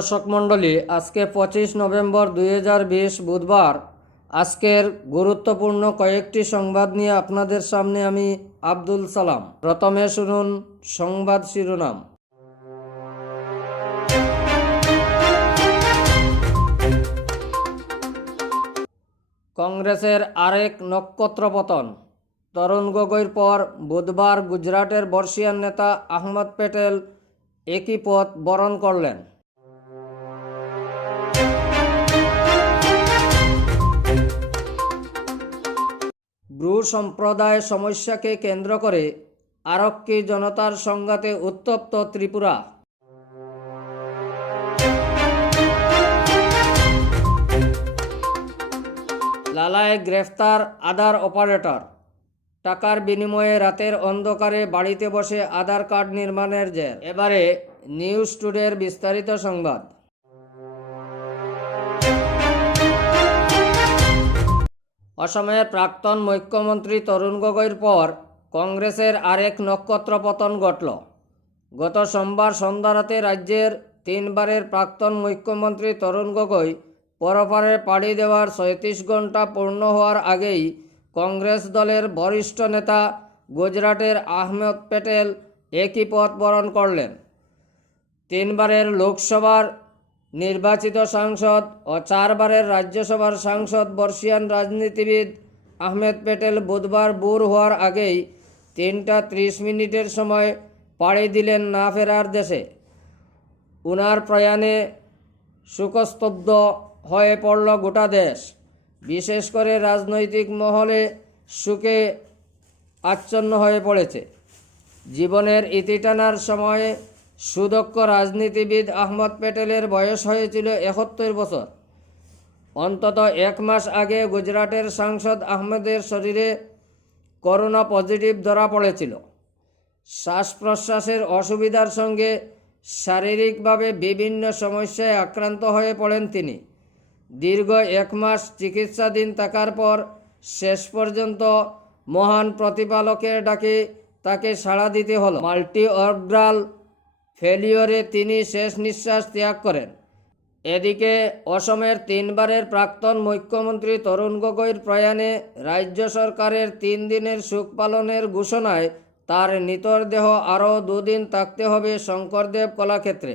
দর্শক মণ্ডলী, আজকে পঁচিশ নভেম্বর দুই হাজার বিশ বুধবার। আজকের গুরুত্বপূর্ণ কয়েকটি সংবাদ নিয়ে আপনাদের সামনে আমি আব্দুল সালাম। প্রথমে শুনুন সংবাদ শিরোনাম। কংগ্রেসের আরেক নক্ষত্র পতন। তরুণ গগৈর পর বুধবার গুজরাটের বর্ষিয়ান নেতা আহমদ প্যাটেল একই পথ বরণ করলেন। ব্রু সম্প্রদায় সমস্যাকে কেন্দ্র করে আরক্ষী জনতার সংঘাতে উত্তপ্ত ত্রিপুরা। লালায় গ্রেফতার আধার অপারেটর। টাকার বিনিময়ে রাতের অন্ধকারে বাড়িতে বসে আধার কার্ড নির্মাণের জের। এবারে নিউজ টুডের বিস্তারিত সংবাদ। অসমের প্রাক্তন মুখ্যমন্ত্রী তরুণ গগৈর পর কংগ্রেসের আরেক নক্ষত্র পতন ঘটল। গত সোমবার সন্ধ্যা রাতে রাজ্যের তিনবারের প্রাক্তন মুখ্যমন্ত্রী তরুণ গগৈ পরপারে পাড়ি দেওয়ার ছয়ত্রিশ ঘণ্টা পূর্ণ হওয়ার আগেই কংগ্রেস দলের বরিষ্ঠ নেতা গুজরাটের আহমেদ প্যাটেল একই পথ বরণ করলেন তিনবারের লোকসভার নির্বাচিত সাংসদ ও চারবারের রাজ্যসভার সাংসদ বর্ষিয়ান রাজনীতিবিদ আহমেদ প্যাটেল বুধবার বুর হওয়ার আগেই তিনটা ত্রিশ মিনিটের সময় পাড়ি দিলেন না ফেরার দেশে। উনার প্রয়াণে শোকস্তব্ধ হয়ে পড়ল গোটা দেশ। বিশেষ করে রাজনৈতিক মহলে সুখে আচ্ছন্ন হয়ে পড়েছে। জীবনের ইতি টানার সময়ে সুদক্ষ রাজনীতিবিদ আহমদ প্যাটেলের বয়স হয়েছিল একাত্তর বছর। অন্তত এক মাস আগে গুজরাটের সাংসদ আহমেদের শরীরে করোনা পজিটিভ ধরা পড়েছিল। শ্বাস প্রশ্বাসের অসুবিধার সঙ্গে শারীরিকভাবে বিভিন্ন সমস্যায় আক্রান্ত হয়ে পড়েন তিনি। দীর্ঘ এক মাস চিকিৎসাধীন থাকার পর শেষ পর্যন্ত মহান প্রতিপালকের ডাকে তাকে সাড়া দিতে হলো। মাল্টি অর্গাল ফেলিওরে তিনি শেষ নিঃশ্বাস ত্যাগ করেন। এদিকে অসমের তিনবারের প্রাক্তন মুখ্যমন্ত্রী তরুণ গগৈর প্রয়াণে রাজ্য সরকারের তিন দিনের সুখ পালনের ঘোষণায় তার নিতর দেহ আরও দুদিন থাকতে হবে শঙ্করদেব কলাক্ষেত্রে।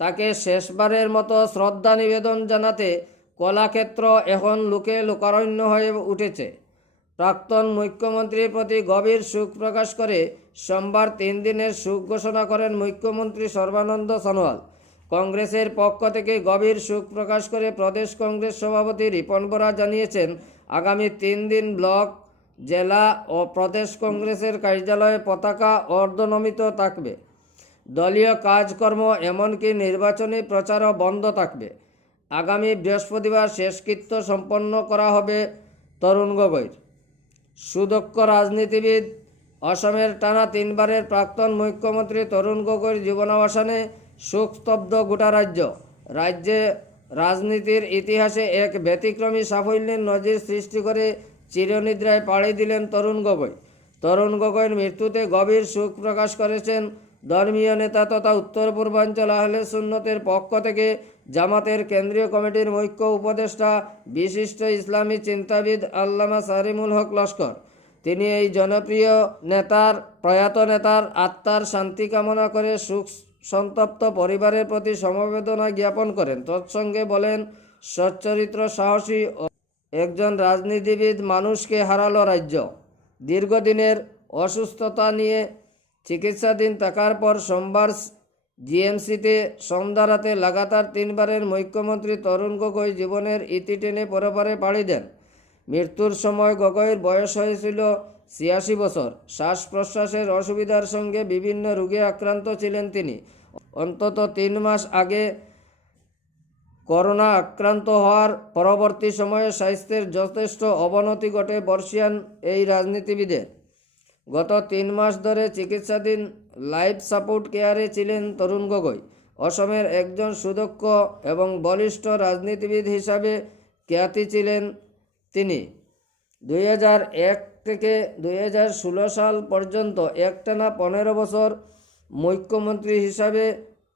তাকে শেষবারের মতো শ্রদ্ধা নিবেদন জানাতে কলাক্ষেত্র এখন লোকে লোকারণ্য হয়ে উঠেছে। প্রাক্তন মুখ্যমন্ত্রীর প্রতি গভীর সুখ প্রকাশ করে সোমবার তিন দিনের সুখ ঘোষণা করেন মুখ্যমন্ত্রী সর্বানন্দ সনোয়াল। কংগ্রেসের পক্ষ থেকে গভীর সুখ প্রকাশ করে প্রদেশ কংগ্রেস সভাপতি রিপন বোরা জানিয়েছেন, আগামী তিন দিন ব্লক, জেলা ও প্রদেশ কংগ্রেসের কার্যালয়ে পতাকা অর্ধনমিত থাকবে। দলীয় কাজকর্ম এমনকি নির্বাচনী প্রচারও বন্ধ থাকবে। আগামী বৃহস্পতিবার শেষকৃত্য সম্পন্ন করা হবে তরুণ গগৈর। সুদক্ষ রাজনীতিবিদ অসমের টানা তিনবারের প্রাক্তন মুখ্যমন্ত্রী তরুণ গগৈর জীবনাবসানে শোকস্তব্ধ গোটা রাজ্য। রাজ্যে রাজনীতির ইতিহাসে এক ব্যতিক্রমী সাফল্যের নজির সৃষ্টি করে চিরনিদ্রায় পাড়ি দিলেন তরুণ গগৈ। তরুণ গগৈর মৃত্যুতে গভীর শোক প্রকাশ করেছেন ধর্মীয় নেতা তথা উত্তর পূর্বাঞ্চল আহলে সুন্নতের পক্ষ থেকে জামাতের কেন্দ্রীয় কমিটির মুখ্য উপদেষ্টা বিশিষ্ট ইসলামী চিন্তাবিদ আল্লামা সারিমুল হক লস্কর। তিনি এই জনপ্রিয় নেতার, প্রয়াত নেতার আত্মার শান্তি কামনা করে সুখ সন্তপ্ত পরিবারের প্রতি সমবেদনা জ্ঞাপন করেন। তৎসঙ্গে বলেন, সচ্চরিত্র সাহসী একজন রাজনীতিবিদ মানুষকে হারালো রাজ্য। দীর্ঘদিনের অসুস্থতা নিয়ে চিকিৎসাধীন থাকার পর সোমবার জিএমসিতে সন্ধ্যা রাতে লাগাতার তিনবারের মুখ্যমন্ত্রী তরুণ গগৈ জীবনের ইতি টেনে পরপারে পাড়ি দেন। মৃত্যুর সময় গগৈর বয়স হয়েছিল ছিয়াশি বছর। শ্বাস প্রশ্বাসের অসুবিধার সঙ্গে বিভিন্ন রোগে আক্রান্ত ছিলেন তিনি। অন্তত তিন মাস আগে করোনা আক্রান্ত হওয়ার পরবর্তী সময়ে স্বাস্থ্যের যথেষ্ট অবনতি ঘটে বর্ষিয়ান এই রাজনীতিবিদের। গত তিন মাস ধরে চিকিৎসাধীন লাইফ সাপোর্ট কেয়ারে ছিলেন তরুণ গগৈ। অসমের একজন সুদক্ষ এবং বলিষ্ঠ রাজনীতিবিদ হিসাবে খ্যাতি ছিলেন তিনি দুই এক থেকে দুই হাজার ষোলো সাল পর্যন্ত একটানা পনেরো বছর মুখ্যমন্ত্রী হিসাবে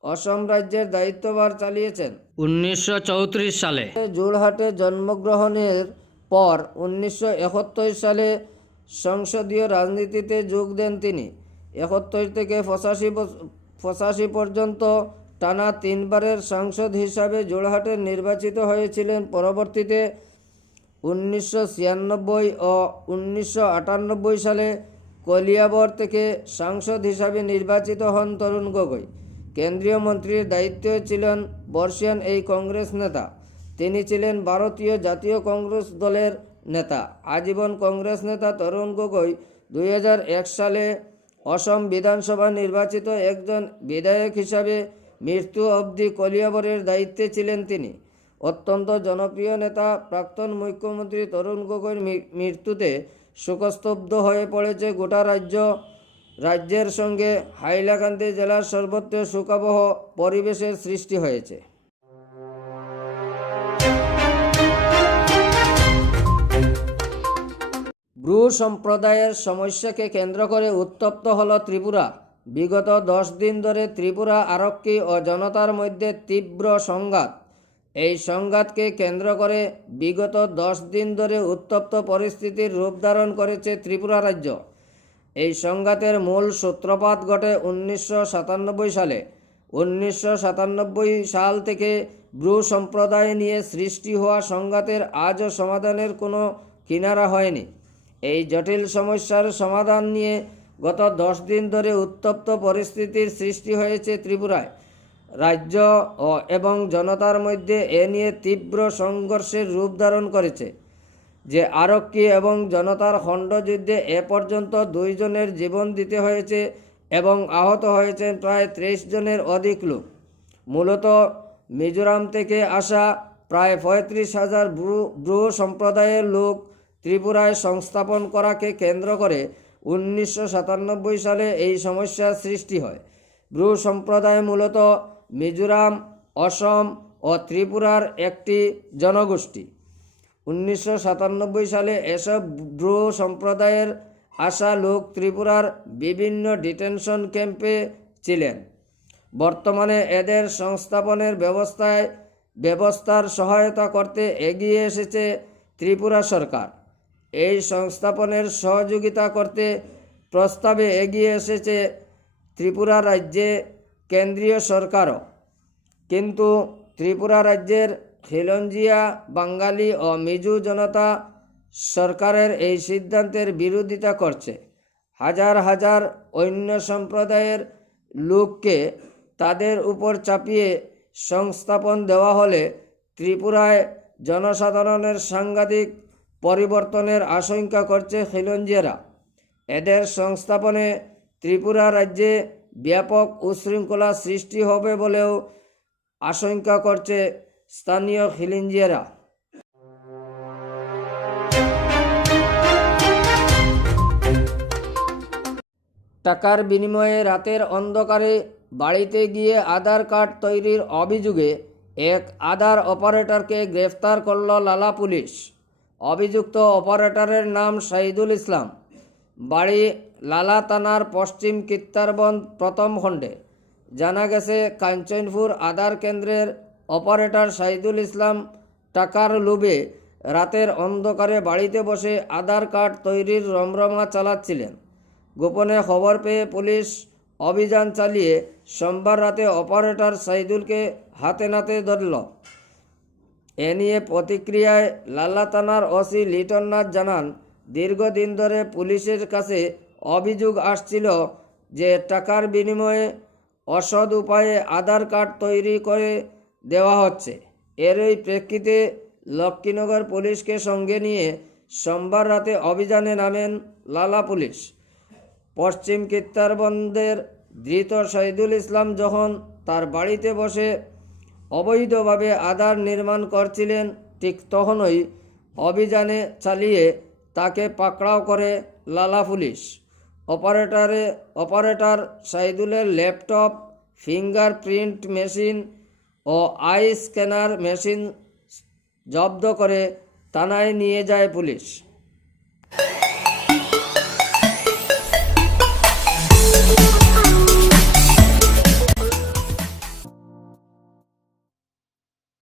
অসম রাজ্যের দায়িত্বভার চালিয়েছেন। উনিশশো চৌত্রিশ সালে। জোরহাটে জন্মগ্রহণের পর উনিশশো সালে সংসদীয় রাজনীতিতে যোগ দেন তিনি। একাত্তর থেকে পঁচাশি পঁচাশি পর্যন্ত টানা তিনবারের সাংসদ হিসাবে জোরহাটে নির্বাচিত হয়েছিলেন। পরবর্তীতে উনিশশো ছিয়ানব্বই ও উনিশশো আটানব্বই সালে কলিয়াবর থেকে সাংসদ হিসাবে নির্বাচিত হন তরুণ গগৈ। কেন্দ্রীয় মন্ত্রীর দায়িত্বে ছিলেন বর্ষিয়ান এই কংগ্রেস নেতা। তিনি ছিলেন ভারতীয় জাতীয় কংগ্রেস দলের নেতা। আজীবন কংগ্রেস নেতা তরুণ গগৈ দুই হাজার এক সালে অসম বিধানসভা নির্বাচিত একজন বিধায়ক হিসাবে মৃত্যু অবধি কলিয়াবরের দায়িত্বে ছিলেন তিনি। অত্যন্ত জনপ্রিয় নেতা প্রাক্তন মুখ্যমন্ত্রী তরুণ গগৈর মৃত্যুতে শোকস্তব্ধ হয়ে পড়েছে গোটা রাজ্য। রাজ্যের সঙ্গে হাইলাকান্দি জেলার সর্বত্র শোকাবহ পরিবেশের সৃষ্টি হয়েছে। ব্রু সম্প্রদায়ের সমস্যাকে কেন্দ্র করে উত্তপ্ত হল ত্রিপুরা। বিগত দশ দিন ধরে ত্রিপুরা আরক্ষী ও জনতার মধ্যে তীব্র সংঘাত। এই সংঘাতকে কেন্দ্র করে বিগত দশ দিন ধরে উত্তপ্ত পরিস্থিতির রূপ ধারণ করেছে ত্রিপুরা রাজ্য। এই সংঘাতের মূল সূত্রপাত ঘটে উনিশশো সাতানব্বই সালে। উনিশশো সাতানব্বই সাল থেকে ব্রু সম্প্রদায় নিয়ে সৃষ্টি হওয়া সংঘাতের আজও সমাধানের কোনো কিনারা হয়নি। এই জটিল সমস্যার সমাধান নিয়ে গত দশ দিন ধরে উত্তপ্ত পরিস্থিতির সৃষ্টি হয়েছে ত্রিপুরায়। রাজ্য এবং জনতার মধ্যে এ নিয়ে তীব্র সংঘর্ষের রূপ ধারণ করেছে যে আরক্ষী এবং জনতার খণ্ডযুদ্ধে এ পর্যন্ত দুইজনের জীবন দিতে হয়েছে এবং আহত হয়েছেন প্রায় ত্রিশ জনের অধিক লোক। মূলত মিজোরাম থেকে আসা প্রায় পঁয়ত্রিশ হাজার ব্রু ব্রু সম্প্রদায়ের লোক ত্রিপুরায় সংস্থাপন করাকে কেন্দ্র করে উনিশশো সাতানব্বই সালে এই সমস্যার সৃষ্টি হয়। ব্রু সম্প্রদায় মূলত মিজোরাম, অসম ও ত্রিপুরার একটি জনগোষ্ঠী। উনিশশো সাতানব্বই সালে এসব ব্রু সম্প্রদায়ের আসা লোক ত্রিপুরার বিভিন্ন ডিটেনশন ক্যাম্পে ছিলেন। বর্তমানে এদের সংস্থাপনের ব্যবস্থায় ব্যবস্থার সহায়তা করতে এগিয়ে এসেছে ত্রিপুরা সরকার। এই সংস্থাপনের সহযোগিতা করতে প্রস্তাবে এগিয়ে এসেছে ত্রিপুরা রাজ্যে কেন্দ্রীয় সরকারও। কিন্তু ত্রিপুরা রাজ্যের খিলঞ্জিয়া, বাঙালি ও মিজু জনতা সরকারের এই সিদ্ধান্তের বিরোধিতা করছে। হাজার হাজার অন্য সম্প্রদায়ের লোককে তাদের উপর চাপিয়ে সংস্থাপন দেওয়া হলে ত্রিপুরায় জনসাধারণের সাংঘাতিক পরিবর্তনের আশঙ্কা করছে খিলঞ্জিয়ারা। এদের সংস্থাপনে ত্রিপুরা রাজ্যে ব্যাপক উশৃঙ্খলা সৃষ্টি হবে বলেও আশঙ্কা করছে স্থানীয় খিলিঞ্জিয়ারা। টাকার বিনিময়ে রাতের অন্ধকারে বাড়িতে গিয়ে আধার কার্ড তৈরির অভিযোগে এক আধার অপারেটরকে গ্রেফতার করল লালা পুলিশ। অভিযুক্ত অপারেটরের নাম শাহিদুল ইসলাম। বাড়ি লালা থানার পশ্চিম কিত্তারবন্দ প্রথম খণ্ডে। জানা গেছে, কাঞ্চনপুর আধার কেন্দ্রের অপারেটর সাইদুল ইসলাম টাকার লোভে রাতের অন্ধকারে বাড়িতে বসে আধার কার্ড তৈরির রমরমা চালাচ্ছিলেন। গোপনে খবর পেয়ে পুলিশ অভিযান চালিয়ে সোমবার রাতে অপারেটর সাইদুলকে হাতে নাতে ধরল। এ নিয়ে প্রতিক্রিয়ায় লাল্লা থানার ওসি লিটননাথ জানান, দীর্ঘদিন ধরে পুলিশের কাছে অভিযোগ আসছিল যে টাকার বিনিময়ে অসৎ উপায়ে আধার কার্ড তৈরি করে দেওয়া হচ্ছে। এরই প্রেক্ষিতে লক্ষ্মীনগর পুলিশকে সঙ্গে নিয়ে সোমবার রাতে অভিযানে নামেন লালা পুলিশ। পশ্চিম কিত্তারবন্দের ধৃত শহীদুল ইসলাম যখন তার বাড়িতে বসে অবৈধভাবে আধার নির্মাণ করছিলেন, ঠিক তখনই অভিযানে চালিয়ে তাকে পাকড়াও করে লালা পুলিশ। অপারেটরে, অপারেটর সাইদুলের ল্যাপটপ ফিঙ্গার প্রিন্ট মেশিন ও আই স্ক্যানার মেশিন জব্দ করে থানায় নিয়ে যায় পুলিশ।